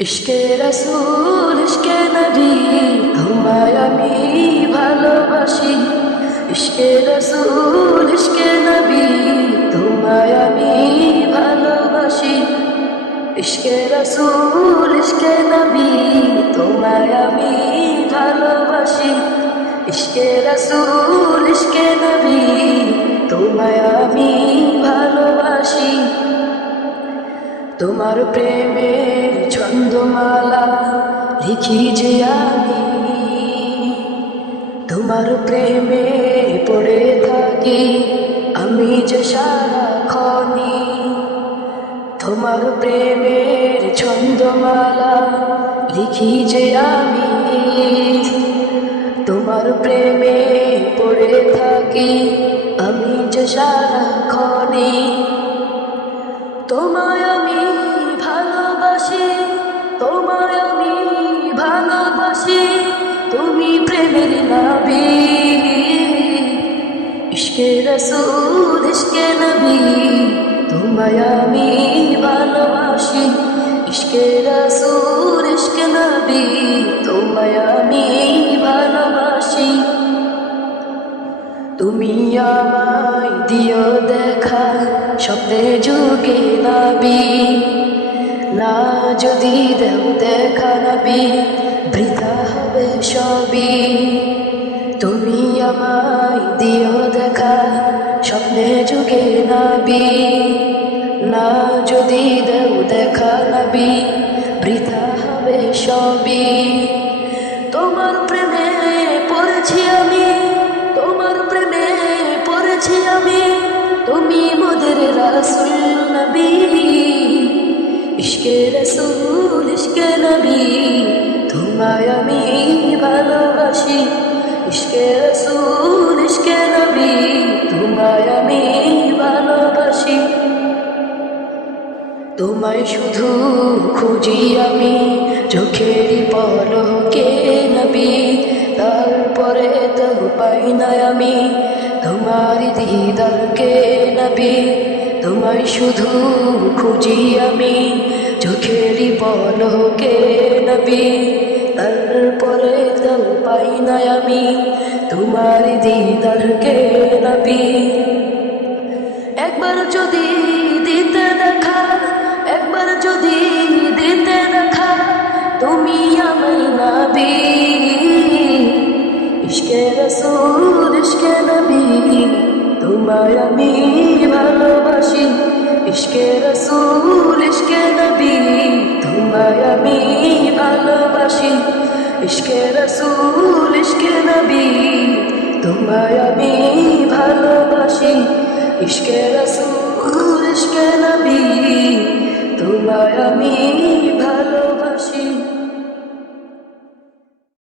ইশকে রাসূল ইশকে নবী তোমায় আমি ভালোবাসি। ইশকে রাসূল ইশকে নবী তোমায় আমি ভালোবাসি। ইশকে রাসূল ইশকে নবী তোমায় আমি ভালোবাসি। ইশকে রাসূল ইশকে নবী তোমায় আমি ভালোবাসি। তোমার প্রেমের ছন্দমালা লিখি যে আমি, তোমার প্রেমে পড়ে থাকি আমি যে সারাক্ষণই। তোমার প্রেমের ছন্দমালা লিখি যে আমি, তোমার প্রেমে পড়ে থাকি আমি যে সারাক্ষণই। তোমায় আমি ভালোবাসি, তোমায় আমি ভালোবাসি, তুমি প্রেমের নবী। ইশকে রাসূল ইশকে নবী তোমায় আমি ভালোবাসি। ইশকে রাসূল ইশকে নবী তোমায় আমি ভালোবাসি। তুমি আমায় দিও দেখা স্বপ্নে যুগে নবী, না যদি দেও দেখা নবী বৃথা হবে সবই। তুমি আমায় দিও দেখা স্বপ্নে যুগে নবী, না যদি দেও দেখা নবী বৃথা হবে সবই। তোমার প্রেমে পড়েছি আমি, তোমার প্রেমে পড়েছি আমি, তুমি মোদের রাসূল নবী। ইশকে রাসূল ইশকে নবী তোমায় আমি ভালোবাসি। ইশকে রাসূল ইশকে নবী তোমায় আমি ভালোবাসি। তোমায় শুধু খুঁজি আমি চোখের পলকে নবী, তারপরে তো পাই না আমি তোমার দিদারকে নবী। তোমায় শুধু খুঁজি আমি চোখের পলকে নবী, তারপরে তো পাই না আমি তোমার দিদারকে নবী। একবার যদি দিতে দেখা, একবার যদি দিতে দেখা তুমি আমায় নবী। ইশকে রাসূল ইশকে নবী তোমায় আমি ভালোবাসি। ইশকে রাসূল ইশকে নবী তোমায় আমি ভালোবাসি। ইশকে রাসূল ইশকে নবী তোমায় আমি ভালোবাসি। ইশকে রাসূল ইশকে নবী তোমায় আমি ভালোবাসি।